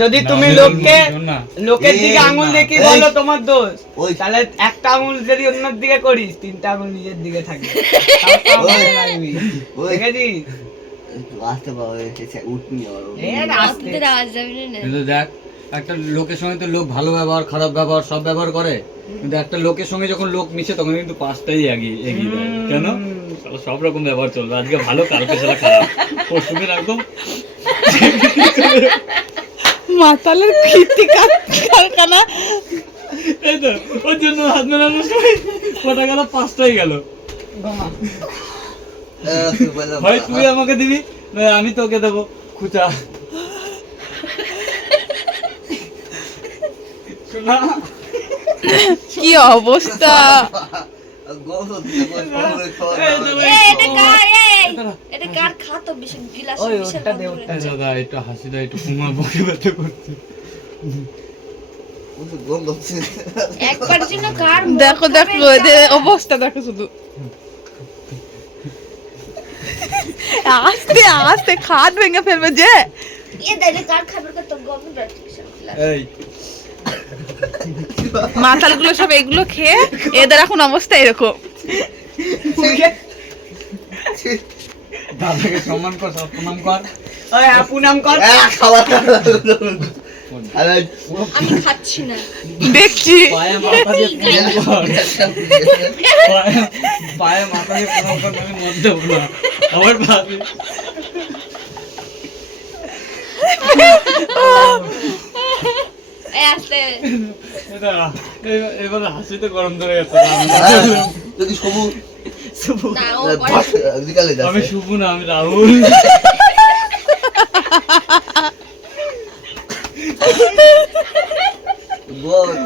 যদি তুমি লোককে লোকের দিকে আঙুল দেখি বলো তোমার দোষ। তাহলে একটা আঙুল যদি অন্যের দিকে করিস তিনটা আঙুল নিজের দিকে থাকবে। দেখেছিস? দেখ একটা লোকের সঙ্গে তো লোক ভালো ব্যবহার খারাপ ব্যবহার সব ব্যবহার করে। কিন্তু একটা লোকের সঙ্গে যখন লোক মিশে তখন কিন্তু পাঁচটাই এগিয়ে এগিয়ে যায়। কেন? সব রকম ব্যবহার চলবে। আজকে ভালো কালকে সেটা খারাপ। পরশুদিন একদম মাতালের কীর্তি কারখানা? এই তো ওর জন্য হাত মেলানোর সময় কটা গেল? পাঁচটাই গেল। ভাই তুই আমাকে দিবি? না আমি তোকে দেবো। খুচা। কি অবস্থা? দেখো দেখো অবস্থা দেখো শুধু। আস্তে আস্তে খাট ভেঙে ফেলবে যে। এই। মাতালগুলো সব এগুলো খেয়ে এদের এখন অবস্থা এরকম। দাদাকে সম্মান কর সব প্রণাম কর। ওই আপু নাম কর। আমি খাচ্ছি না। দেখছি। পায়ে মাথা দিয়ে পায়ে পায়ে মাথা দিয়ে প্রণাম কর আমি মদ দেবো না। আমার ভাবি এই আসতে। এটা এবার- এবার হাসিতে গরম ধরে গেছে। যদি সবু না ও পরে বিকালে আমি শুভ না আমি রাহুল।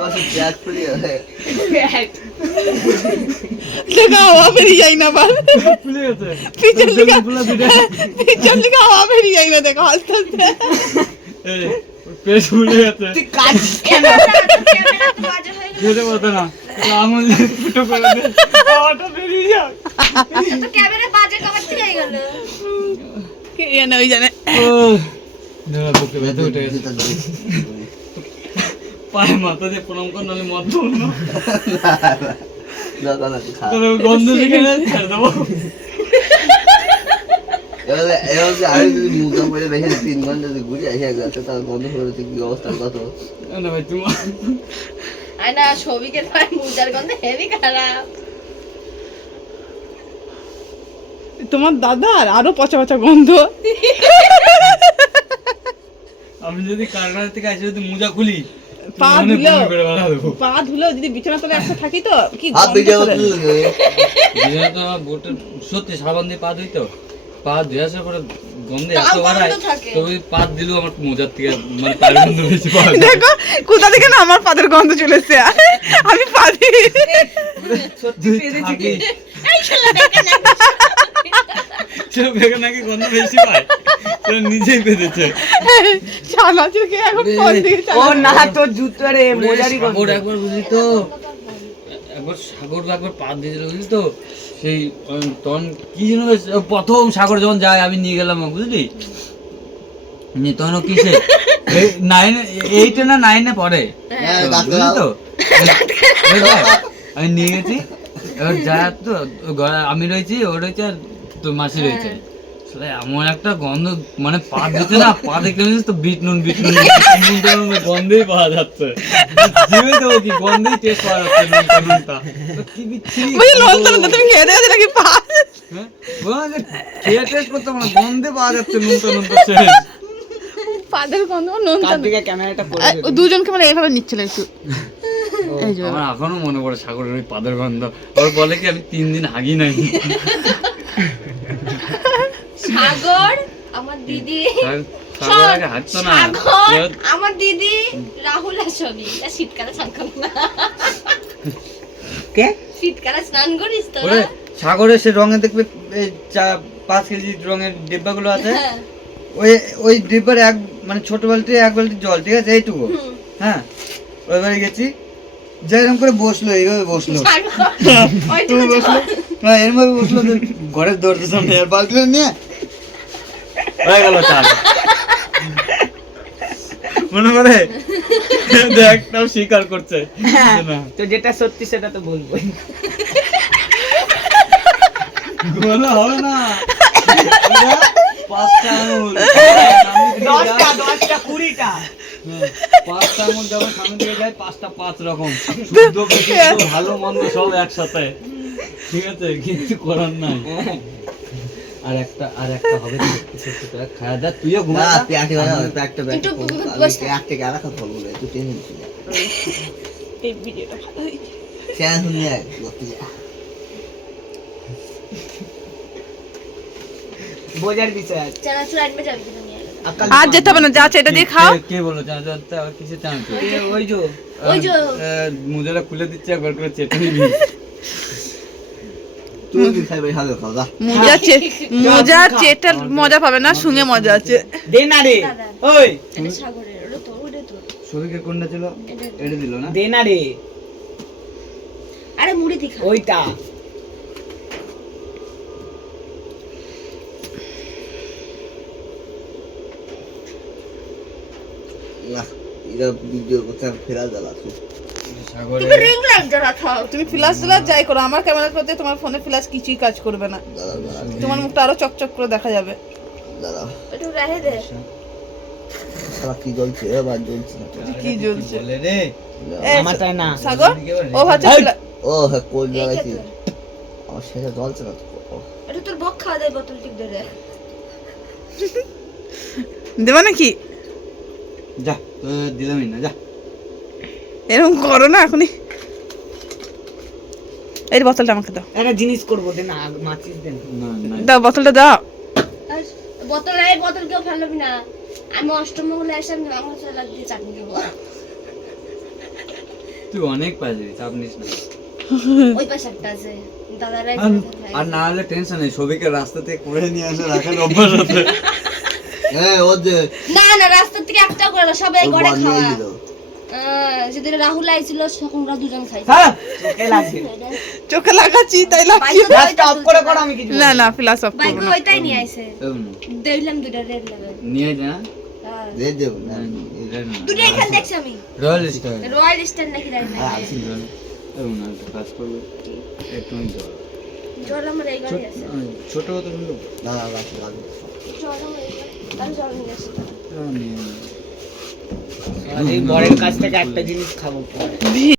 পাশে ব্যাগ খুলে দেখো ফুলে দিলে না পেট ফুলে গেছে তুই কাজ ক্যামেরা ক্যামেরা তো বাজে হয়ে গেল খেতে পারতো না আঙুল ফুটো করে দে হাওয়াটা বেরিয়ে যাক তো ক্যামেরা বাজে কবার থেকে হয়ে গেল কে জানে ওই জানে ও বুকে ব্যথা উঠে গেছে পায়ে মাথা দিয়ে প্রণাম কর নাহলে মদ দেবো না তাহলে গন্ধ দেখে ছেড়ে দেবো আমি যদি মুখা পরে বেশি তিন ঘণ্টা ঘুরে আসে গেছে তার বন্ধ করে কি অবস্থা কত? না ভাই তুমি আয় না সবিকের মুজার গন্ধ হেভি খারাপ। তোমার দাদার আরও পচা পচা গন্ধ। আমি যদি কারখানা থেকে আসে যদি মোজা খুলি পা ধুলো। পা ধুলো যদি বিছানা তলে একসাথে থাকি তো কি তো সত্যি সাবান দিয়ে পা ধুই তো পা ধুয়ে আসার পরে গন্ধে এত বাড়ায় গন্ধ থাকে। তো ওই পা দিলেও আমার মোজার থেকে মানে পায়ের গন্ধ বেশি পাওয়া দেখো কোথা থেকে না আমার পাদের গন্ধ চলে এসছে? আমি নাকি গন্ধ বেশি পায়? নিজেই বেঁধেছে চানাচুর এখন ফোন দিয়ে ও না তোর জুতো রে মোজারি গন্ধ। একবার বুঝলি তো? একবার সাগর একবার পা দিয়েছিল বুঝলি তো? সেই তখন কি যেন প্রথম সাগর যখন যায় আমি নিয়ে গেলাম বুঝলি? তখন কিসে? নাইন এইটে না নাইনে পরে হ্যাঁ, তো, বুঝলি তো আমি নিয়ে গেছি এবার যা তো আমি রয়েছি ও রয়েছে আর তোর মাসি রয়েছে। এমন একটা গন্ধ মানে পা দিতে না পা জানিস তো বিট নুন বিট নুন গন্ধেই পাওয়া যাচ্ছে। জিভে তো কি গন্ধেই টেস্ট পাওয়া যাচ্ছে নুনটা। নুনটা কি বিচ্ছিরি তুমি খেয়ে দেখেছ নাকি পা? হ্যাঁ? খেয়ে টেস্ট করতে পারো না, গন্ধে পাওয়া যাচ্ছে নুনটা নুনটা শেষ পাদের গন্ধ নুন কার দিকে ক্যামেরাটা করে দুজনকে মানে এইভাবে নিচ্ছিল একটু। আমার এখনও মনে পড়ে সাগরের ওই পাদের গন্ধ। ওর বলে কি আমি তিন দিন হাগি নাই। সাগর আমার দিদি। সাগর- সাগর আমার দিদি রাহুল আর শীতকালে স্নান করি না। কে? শীতকালে স্নান করিস তো সাগরের সে রঙে দেখবে এই চা পাঁচ কেজি রঙের ডিব্বাগুলো আছে। হ্যাঁ। ওই ওই ডিব্বার এক মানে ছোট বালতি এক বালতি জল ঠিক আছে? এইটুকু। হ্যাঁ? ওই বাড়ি গেছি। যা এরকম করে বসল এইভাবে বসল। ওইটুকু জল। হ্যাঁ এরভাবে বসল ঘরের দরজার সামনে আর বালতিটা নিয়ে হয়ে গেল চাল। মনে করে দেখ স্বীকার করছে। তো যেটা সত্যি সেটা তো বলবোই। বলা হবে না। পাঁচটা আঙুল। দশটা দশটা কুড়িটা। হ্যাঁ, পাঁচটা আঙুল যখন সামনে দিকে যায় পাঁচটা পাঁচ রকম। শুদ্ধ ভালো মন্দ সব একসাথে। ঠিক আছে কিছু করার নাই। আর একটা আর একটা হবে তো, কিছু একটু করে খাওয়া দাওয়া। তুইও ঘুমা না যা। প্যাকে বানা প্যাকটা একটু প্যাকটা বসে। প্যাকটা গালা কথা বলব তুই টেনশন ছিল এই ভিডিওটা ভালো হয়েছে। চ্যানেল শুনে আয় করতে যা বোঝার বিষয় আছে। চানাচুর আনবে যাবি কিন্তু নিয়ে এলো। আকাল আর যেতে হবে না যা আছে এটা দিয়ে কে- খাও। কে- বলল চাঁচা আর কিছু চাঁচা এ, ওই যে ওই যে মুজাটা খুলে দিচ্ছে একবার করে চেটে নিবি তুই কি খাইবে খাবে খাও যা মোজা চে মোজা চেটার মজা পাবে না শুনে মজা আছে। দে না রে ওই। সাগরের ওটা তোর ওটা শরীরকে কোনটা ছিল এটা- দিল না? দে না রে। আরে মুড়ি দি খা। ওইটা। না এটা ভিডিও করতে ফেরা জ্বালা তুই সাগরে তুমি রিং লাইট জ্বালা তুমি ফ্ল্যাশ দিলা যাই করো আমার ক্যামেরা করতে তোমার ফোনে ফ্ল্যাশ কিছুই কাজ করবে না। তোমার মুখটা আরও চকচক করে দেখা যাবে। দাদা একটু রেহে দে। কি জ্বলছে? এবার জ্বলছে না। কি জ্বলছে? বলে রে? এ, না। সাগর ও ভাবছে ও হ্যাঁ কোল এই লাগাইছি কে সেটা জ্বলছে না এটা তোর বক খাওয়া দেয় বোতল টিপ ধরে দেবা নাকি যা দিলামই না যা। এরকম করো না এখনই। এই বোতলটা আমাকে দাও। একটা জিনিস করব দে না মাছিস দেন। না না। দাও বোতলটা দাও। বোতল এই বোতল কেউ ফেলবি না। আমি অষ্টম অষ্টমঙ্গলে এসে আমি মাংস চালাক দিয়ে চাটনি খাব। তুই অনেক পাবি চাপ নিস না। ওই পাশে একটা আছে। দাদারাই আর- না হলে টেনশন নেই সবিকে রাস্তা থেকে করে নিয়ে আসে রাখার অভ্যাস আছে। এই ও যে না না রাস্তা থেকে একটা করে না সবাই ঘরে খাওয়া। হয়ে রাহুল আইছিল তখন ওরা দুজন খাইছে। হ্যাঁ? চোখে লাগাচ্ছি তাই লাগছে অফ করে করো আমি কিছু না না। ফ্ল্যাশ অফ বাইকে ওইটাই নিয়ে আইছে। দেখলাম দুটা রেড লেভেল নিয়ে যা দে দেব না দুটো এখানে দেখছি আমি। রয়্যাল স্টার রয়্যাল স্টার নাকি রাইড আর আসি না। এরকম না কাজ করবে। একটু জল। জল আমার এই গাড়ি আছে। ছোট ছোট না না না না, না। জল আমার এই গাড়ি আমি জল নিয়ে আসি এই বরের কাছ থেকে একটা জিনিস খাব।